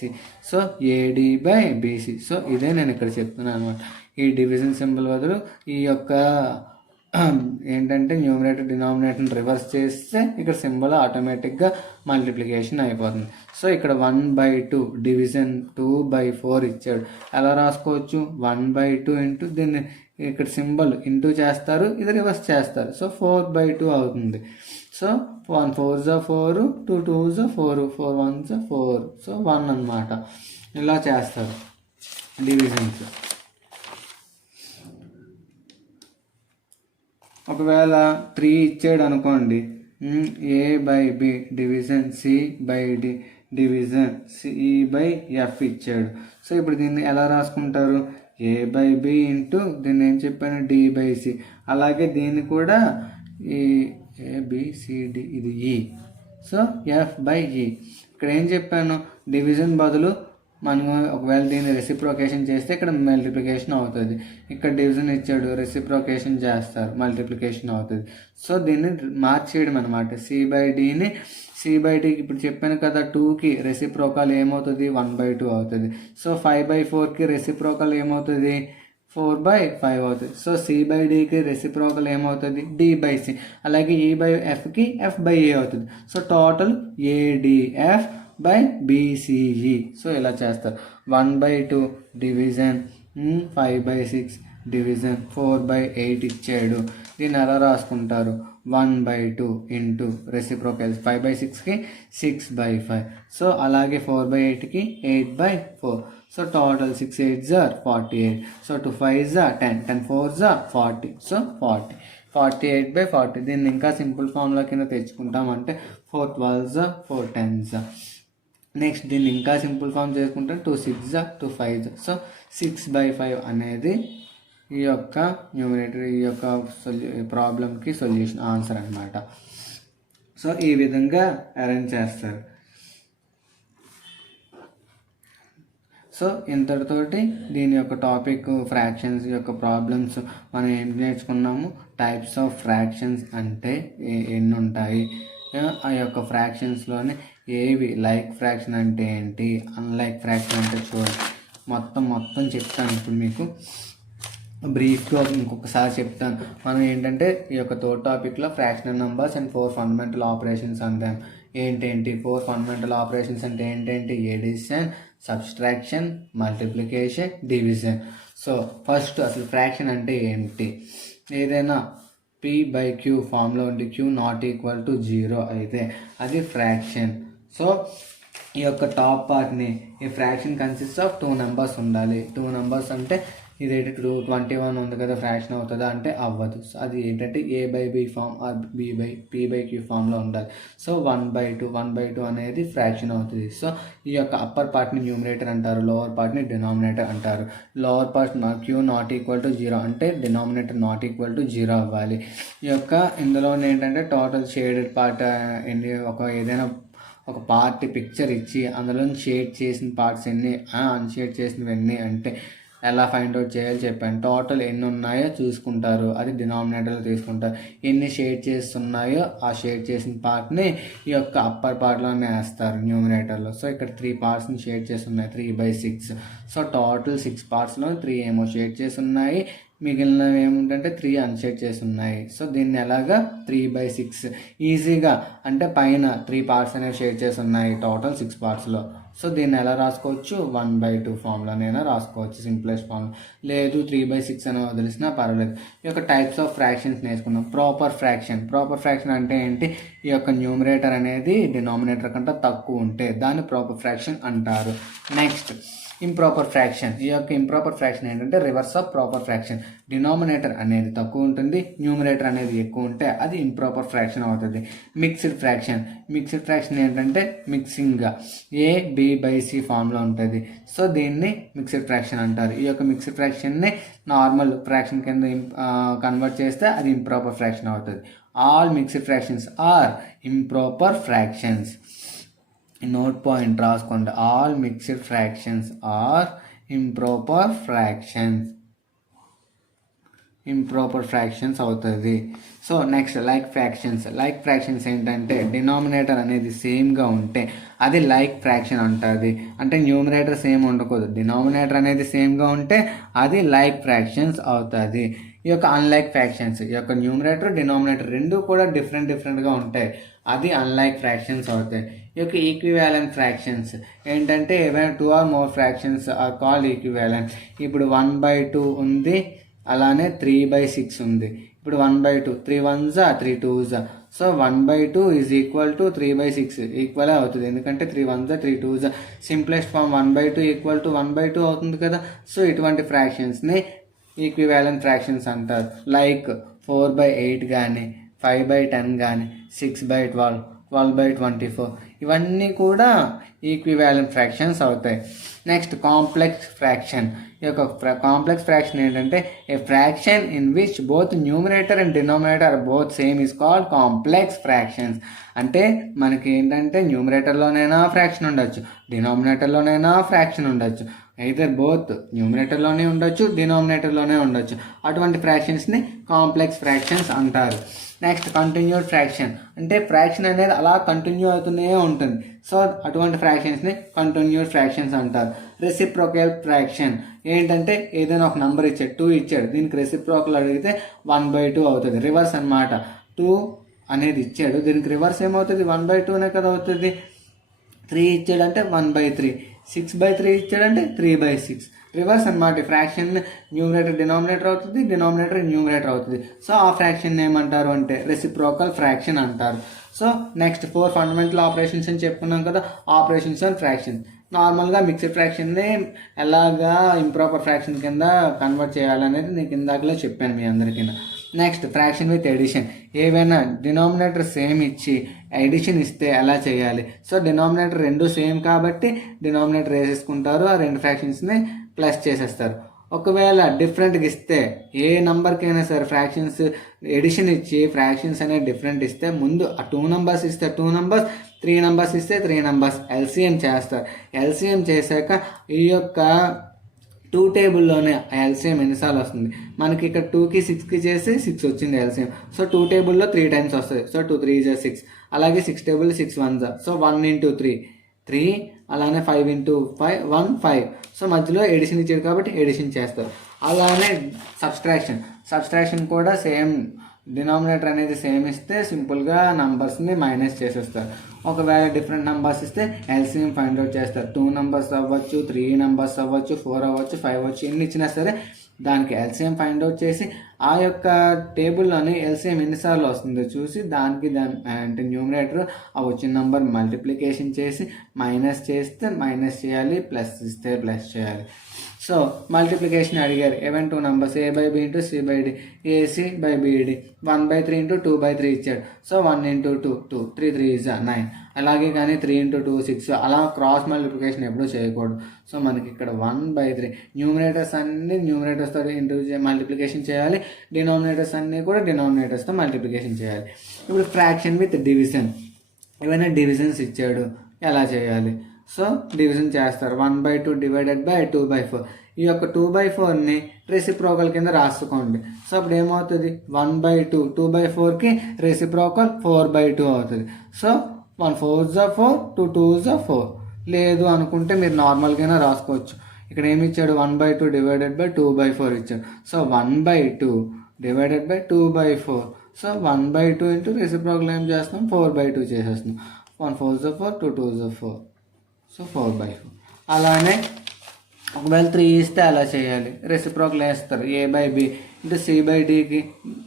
So AD/BC. So ఇదే నేను ఇక్కడ చెప్తున్నాను అనమాట. ఈ డివిజన్ సింబల్ బదులు ఈ యొక్క ఏంటంటే న్యూమరేటర్ డినామినేటర్ రివర్స్ చేస్తే ఇక్కడ సింబల్ ఆటోమేటిక్గా మల్టిప్లికేషన్ అయిపోతుంది. సో ఇక్కడ 1/2 డివిజన్ 2/4 ఇచ్చాడు, ఎలా రాసుకోవచ్చు, 1/2 ఇంటూ దీన్ని ఇక్కడ సింబల్ ఇంటూ చేస్తారు, ఇది రివర్స్ చేస్తారు, సో 4/2 అవుతుంది. సో 1 4 4, 2 2 4, 4 1 4, సో 1 అనమాట. ఇలా చేస్తారు డివిజన్స్. ఒకవేళ 3 ఇచ్చాడు అనుకోండి, A/B division C/D division C/F ఇచ్చాడు. సో ఇప్పుడు దీన్ని ఎలా రాసుకుంటారు, A/B ఇంటూ దీన్ని ఏం చెప్పాను, D/C. అలాగే దీన్ని కూడా ఈ ABCD ఇది E, సో F/E. ఇక్కడ ఏం చెప్పాను, డివిజన్ బదులు మనం ఒకవేళ దీన్ని రెసిప్రొకేషన్ చేస్తే ఇక్కడ మల్టిప్లికేషన్ అవుతుంది, ఇక్కడ డివిజన్ ఇచ్చాడు రెసిప్రొకేషన్ చేస్తారు, మల్టిప్లికేషన్ అవుతుంది. సో దీన్ని మార్చేయడం అనమాట. C/Dని C/Dకి ఇప్పుడు చెప్పాను కదా, 2కి రెసిప్రోకల్ ఏమవుతుంది, 1/2 అవుతుంది. సో 5/4కి రెసిప్రోకల్ ఏమవుతుంది, 4/5 అవుతుంది. సో C/Dకి రెసిప్రోకల్ ఏమవుతుంది, D/C. అలాగే E/Fకి F/E అవుతుంది. So total ADF/BCE. సో ఇలా చేస్తారు. 1/2 డివిజన్, 5/6 డివిజన్, 4/8 ఇచ్చాడు, దీన్ని ఎలా రాసుకుంటారు, 1/2 ఇంటూ రెసిప్రోకల్ 5/6కి 6/5. సో అలాగే 4/8కి 8/4. So total 6 8 48. సో 2 5 10, 10 4 40. సో 40, 48/40. దీన్ని ఇంకా సింపుల్ ఫామ్లో కింద తెచ్చుకుంటామంటే 4 12 4 10. నెక్స్ట్ దీన్ని ఇంకా సింపుల్ ఫామ్ చేసుకుంటే 2 6 2 5. సో 6/5 అనేది ఈ యొక్క న్యూమరేటర్, ఈ యొక్క ప్రాబ్లంకి సొల్యూషన్ ఆన్సర్ అనమాట. సో ఈ విధంగా అరేంజ్ చేస్తారు. సో ఇంతటితోటి దీని యొక్క టాపిక్ ఫ్రాక్షన్స్ యొక్క ప్రాబ్లమ్స్ మనం ఏం నేర్చుకున్నాము, టైప్స్ ఆఫ్ ఫ్రాక్షన్స్ అంటే ఎన్ని ఉంటాయి, ఆ యొక్క ఫ్రాక్షన్స్లోనే ఏవి, లైక్ ఫ్రాక్షన్ అంటే ఏంటి, అన్లైక్ ఫ్రాక్షన్ అంటే చూడండి, మొత్తం చెప్తాను. ఇప్పుడు మీకు బ్రీఫ్గా ఇంకొకసారి చెప్తాను. మనం ఏంటంటే ఈ యొక్క థర్డ్ టాపిక్లో fractional numbers and 4 fundamental operations అంటాం. ఏంటేంటి 4 ఫండమెంటల్ ఆపరేషన్స్ అంటే ఏంటంటే addition, subtraction, multiplication, division. So first అసలు ఫ్రాక్షన్ అంటే ఏంటి, ఏదైనా P/Q ఫామ్లో ఉండి Q నాట్ ఈక్వల్ టు 0 అయితే అది ఫ్రాక్షన్. సో ఈ యొక్క టాప్ పార్ట్ని, ఈ ఫ్రాక్షన్ కన్సిస్ట్ ఆఫ్ 2 నెంబర్స్ ఉండాలి. 2 నెంబర్స్ అంటే ఇదేంటి 21 ఉంది కదా ఫ్రాక్షన్ అవుతుందా అంటే అవ్వదు. సో అది ఏంటంటే A/B ఫామ్ ఆర్ P/Q ఫామ్లో ఉండాలి. సో 1/2 అనేది ఫ్రాక్షన్ అవుతుంది. సో ఈ యొక్క అప్పర్ పార్ట్ని న్యూమరేటర్ అంటారు, లోవర్ పార్ట్ని డినామినేటర్ అంటారు. Lower part Q not equal to 0 అంటే డినామినేటర్ నాట్ ఈక్వల్ టు 0 అవ్వాలి. ఈ యొక్క ఇందులో ఏంటంటే టోటల్ షేడెడ్ పార్ట్ ఏదైనా ఒక పార్ట్ పిక్చర్ ఇచ్చి అందులో షేడ్ చేసిన పార్ట్స్ ఎన్ని, అన్షేడ్ చేసినవి ఎన్ని అంటే ఎలా ఫైండ్ అవుట్ చేయాలి చెప్పాను. టోటల్ ఎన్ని ఉన్నాయో చూసుకుంటారు, అది డినామినేటర్లో తీసుకుంటారు. ఎన్ని షేడ్ చేస్తున్నాయో ఆ షేడ్ చేసిన పార్ట్ని ఈ యొక్క అప్పర్ పార్ట్లోనే వేస్తారు న్యూమినేటర్లో. సో ఇక్కడ 3 పార్ట్స్ని షేడ్ చేసి ఉన్నాయి, 3/6. సో టోటల్ 6 పార్ట్స్లో 3 ఏమో షేడ్ చేసి ఉన్నాయి, మిగిలినవి ఏమిటంటే 3 అన్షేడ్ చేసి ఉన్నాయి. సో దీన్ని ఎలాగా 3/6 ఈజీగా అంటే పైన 3 పార్ట్స్ అనేవి షేడ్ చేసి ఉన్నాయి టోటల్ 6 పార్ట్స్లో. సో దీన్ని ఎలా రాసుకోవచ్చు, 1/2 ఫామ్లోనైనా రాసుకోవచ్చు సింప్లెస్ట్ ఫామ్. లేదు 3/6 అని వదిలిసినా పర్వాలేదు. ఈ యొక్క టైప్స్ ఆఫ్ ఫ్రాక్షన్స్ నేర్చుకున్నాం. ప్రాపర్ ఫ్రాక్షన్ అంటే ఏంటి, ఈ యొక్క న్యూమరేటర్ అనేది డినామినేటర్ కంటే తక్కువ ఉంటే దాన్ని ప్రాపర్ ఫ్రాక్షన్ అంటారు. Next improper fraction. ఈ యొక్క ఇంప్రాపర్ ఫ్రాక్షన్ ఏంటంటే reverse of proper fraction. Denominator అనేది తక్కువ ఉంటుంది, న్యూమరేటర్ అనేది ఎక్కువ ఉంటే అది ఇంప్రాపర్ ఫ్రాక్షన్ అవుతుంది. మిక్స్డ్ ఫ్రాక్షన్ ఏంటంటే మిక్సింగ్గా A/B/C ఫామ్లో ఉంటుంది. సో దీన్ని మిక్స్డ్ ఫ్రాక్షన్ అంటారు. ఈ యొక్క మిక్స్డ్ ఫ్రాక్షన్ని నార్మల్ ఫ్రాక్షన్ కింద కన్వర్ట్ చేస్తే అది ఇంప్రాపర్ ఫ్రాక్షన్ అవుతుంది. All mixed fractions are improper fractions. Note point రాసుకోండి, all mixed fractions are improper fractions అవుతుంది. సో నెక్స్ట్ లైక్ ఫ్రాక్షన్స్ ఏంటంటే డినామినేటర్ అనేది సేమ్గా ఉంటే అది లైక్ ఫ్రాక్షన్ అంటుంది. అంటే న్యూమరేటర్ సేమ్ ఉండకూడదు, డినామినేటర్ అనేది సేమ్గా ఉంటే అది లైక్ ఫ్రాక్షన్స్ అవుతుంది. ఈ యొక్క అన్లైక్ ఫ్రాక్షన్స్, ఈ యొక్క న్యూమరేటర్ డినామినేటర్ రెండు కూడా డిఫరెంట్గా ఉంటాయి, అది అన్లైక్ ఫ్రాక్షన్స్ అవుతాయి. ఈ యొక్క ఈక్వివాలెంట్ ఫ్రాక్షన్స్ ఏంటంటే ఏవైనా 2 or more fractions are called equivalent. ఇప్పుడు 1/2 ఉంది, అలానే 3/6 ఉంది. ఇప్పుడు 1/2 3 1s 3 2s. So 1/2 is equal to 3/6 equal అవుతుంది, ఎందుకంటే 3 1s 3 2s. Simplest form 1/2 equal to 1/2 అవుతుంది కదా. సో ఇటువంటి ఫ్రాక్షన్స్ని ఈక్వివాలెంట్ ఫ్రాక్షన్స్ అంటారు. లైక్ 4/8 కానీ 5/10 కానీ 6/12 12/24 ఇవన్నీ కూడా ఈక్వివాలెంట్ ఫ్రాక్షన్స్ అవుతాయి. Next complex fraction. ఈ యొక్క కాంప్లెక్స్ ఫ్రాక్షన్ ఏంటంటే ఏ fraction in which both numerator and denominator both same is called complex fractions. అంటే మనకి ఏంటంటే న్యూమరేటర్లోనైనా ఫ్రాక్షన్ ఉండొచ్చు, డినామినేటర్లోనైనా ఫ్రాక్షన్ ఉండొచ్చు, అయితే బోత్ న్యూమరేటర్లోనే ఉండొచ్చు, డినామినేటర్లోనే ఉండొచ్చు. అటువంటి ఫ్రాక్షన్స్ని కాంప్లెక్స్ ఫ్రాక్షన్స్ అంటారు. Next continued fraction. అంటే ఫ్రాక్షన్ అనేది అలా కంటిన్యూ అవుతూనే ఉంటుంది. సో అటువంటి ఫ్రాక్షన్స్ని కంటిన్యూడ్ ఫ్రాక్షన్స్ అంటారు. రెసిప్రోకల్ ఫ్రాక్షన్ ఏంటంటే ఏదైనా ఒక నెంబర్ ఇచ్చాడు, 2 ఇచ్చాడు, దీనికి రెసిప్రోకల్ అడిగితే 1/2 అవుతుంది. రివర్స్ అనమాట, 2 అనేది ఇచ్చాడు, దీనికి రివర్స్ ఏమవుతుంది, 1/2 కదా అవుతుంది. 3 ఇచ్చాడంటే 1/3, 6/3 ఇచ్చాడంటే 3/6. రివర్స్ అనమాట. ఫ్రాక్షన్ న్యూమరేటర్ డినామినేటర్ అవుతుంది, డినామినేటర్ న్యూమరేటర్ అవుతుంది. సో ఆ ఫ్రాక్షన్ ఏమంటారు అంటే రెసిప్రోకల్ ఫ్రాక్షన్ అంటారు. సో నెక్స్ట్ 4 ఫండమెంటల్ ఆపరేషన్స్ అని చెప్పుకున్నాం కదా, ఆపరేషన్స్ అండ్ ఫ్రాక్షన్. నార్మల్గా మిక్స్డ్ ఫ్రాక్షన్ని ఎలాగా ఇంప్రాపర్ ఫ్రాక్షన్ కింద కన్వర్ట్ చేయాలనేది నేను ఇందాకలో చెప్పాను మీ అందరికీ. Next fraction with addition. ఏవైనా డినామినేటర్ సేమ్ ఇచ్చి ఎడిషన్ ఇస్తే ఎలా చేయాలి. సో డినామినేటర్ రెండు సేమ్ కాబట్టి డినామినేటర్ వేసేసుకుంటారు, ఆ రెండు ఫ్రాక్షన్స్ని ప్లస్ చేసేస్తారు. ఒకవేళ డిఫరెంట్గా ఇస్తే ఏ నెంబర్కైనా సరే ఫ్రాక్షన్స్ ఎడిషన్ ఇచ్చి ఫ్రాక్షన్స్ అనేది డిఫరెంట్ ఇస్తే ముందు ఆ 2 నెంబర్స్ ఇస్తే 2 నెంబర్స్, 3 నెంబర్స్ ఇస్తే 3 నెంబర్స్ ఎల్సిఎం చేస్తారు. ఎల్సిఎం చేశాక ఈ యొక్క 2 టేబుల్లోనే ఎల్సిఎం ఎన్నిసార్లు వస్తుంది మనకి, ఇక్కడ 2కి 6కి చేసి 6 వచ్చింది ఎల్సిఎం. సో 2 టేబుల్లో 3 టైమ్స్ వస్తుంది. సో 2 3 6. అలాగే 6 టేబుల్ 6 1s. సో 1 × 3 3, అలానే 5 × 5 1 5. సో మధ్యలో ఎడిషన్ ఇచ్చాడు కాబట్టి ఎడిషన్ చేస్తారు. అలానే సబ్స్ట్రాక్షన్ కూడా సేమ్, డినామినేటర్ అనేది సేమ్ ఇస్తే సింపుల్గా నంబర్స్ని మైనస్ చేసేస్తారు. ఒకవేళ డిఫరెంట్ నెంబర్స్ ఇస్తే ఎల్సిఎం ఫైండ్ అవుట్ చేస్తారు. 2 నెంబర్స్ అవ్వచ్చు, 3 నెంబర్స్ అవ్వచ్చు, 4 అవ్వచ్చు, 5 అవ్వచ్చు, ఎన్ని ఇచ్చినా సరే దానికి ఎల్సిఎం ఫైండ్ అవుట్ చేసి ఆ యొక్క టేబుల్లోని ఎల్సిఎం ఎన్నిసార్లు వస్తుందో చూసి దానికి అంటే న్యూమరేటర్ ఆ వచ్చిన నెంబర్ మల్టిప్లికేషన్ చేసి మైనస్ చేస్తే మైనస్ చేయాలి, ప్లస్ ఇస్తే ప్లస్ చేయాలి. సో మల్టిప్లికేషన్ అడిగారు, ఏవైనా 2 numbers a/b into c/d, ac/bd, 1/3 into 2/3 ఇచ్చాడు. So 1 into 2 2, 3 3 is 9. అలాగే కానీ 3 ఇంటూ 2 6. అలా క్రాస్ మల్టిప్లికేషన్ ఎప్పుడూ చేయకూడదు. సో మనకి ఇక్కడ 1/3 న్యూమరేటర్స్ అన్ని న్యూమరేటర్స్తో మల్టిప్లికేషన్ చేయాలి, డినామినేటర్స్ అన్నీ కూడా డినామినేటర్స్తో మల్టిప్లికేషన్ చేయాలి. ఇప్పుడు ఫ్రాక్షన్ విత్ డివిజన్, ఏమైనా డివిజన్స్ ఇచ్చాడు, ఎలా చేయాలి? సో డివిజన్ చేస్తారు. 1/2 డివైడెడ్ బై 2/4. ఈ యొక్క 2/4ని రెసిప్రోకల్ కింద రాసుకోండి. సో అప్పుడు ఏమవుతుంది, 1/2 2/4కి రెసిప్రోకల్ 4/2 అవుతుంది. So 1 4s are 4, 2 2s are 4. లేదు అనుకుంటే మీరు నార్మల్గానే రాసుకోవచ్చు. ఇక్కడ ఏమి ఇచ్చాడు, 1/2 డివైడెడ్ బై 2/4 ఇచ్చాడు. So 1/2 divided by 2/4. So 1/2 into reciprocal ఏం చేస్తాం, 4/2 చేసేస్తున్నాం. 1 4s are 4, 2 2s are 4. So 4/4. అలానే ఒకవేళ 3 ఇస్తే అలా చేయాలి, రెసిప్రోకల్ వేస్తారు. a/b ఇంటూ c/dకి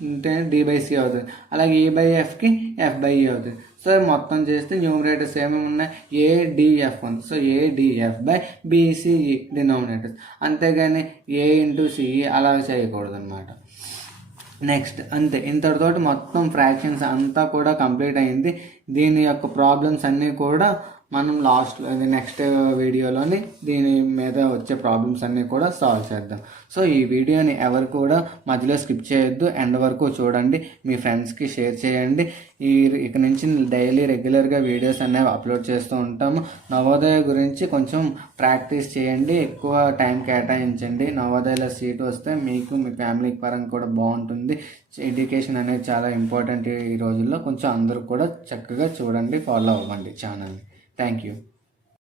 అంటే d/c అవుతుంది. అలాగే e/fకి f/e అవుతుంది. సో మొత్తం చేస్తే న్యూమరేటర్స్ ఏమేమి ఉన్నాయి, ADF ఉంది. So ADF by BCE denominators. అంతేగాని a ఇంటూ CE అలా చేయకూడదు అనమాట. నెక్స్ట్ అంతే, ఇంతటితోటి మొత్తం ఫ్రాక్షన్స్ అంతా కూడా కంప్లీట్ అయింది. దీని యొక్క ప్రాబ్లమ్స్ అన్నీ కూడా మనం లాస్ట్లో నెక్స్ట్ వీడియోలోని దీని మీద వచ్చే ప్రాబ్లమ్స్ అన్నీ కూడా సాల్వ్ చేద్దాం. సో ఈ వీడియోని ఎవరు కూడా మధ్యలో స్కిప్ చేయొద్దు, ఎండ్ వరకు చూడండి, మీ ఫ్రెండ్స్కి షేర్ చేయండి. ఇక నుంచి డైలీ రెగ్యులర్గా వీడియోస్ అనేవి అప్లోడ్ చేస్తూ ఉంటాము. నవోదయ గురించి కొంచెం ప్రాక్టీస్ చేయండి, ఎక్కువ టైం కేటాయించండి. నవోదయలో సీట్ వస్తే మీకు మీ ఫ్యామిలీ పరంగా కూడా బాగుంటుంది. ఎడ్యుకేషన్ అనేది చాలా ఇంపార్టెంట్ ఈ రోజుల్లో. కొంచెం అందరూ కూడా చక్కగా చూడండి, ఫాలో అవ్వండి ఛానల్ని. Thank you.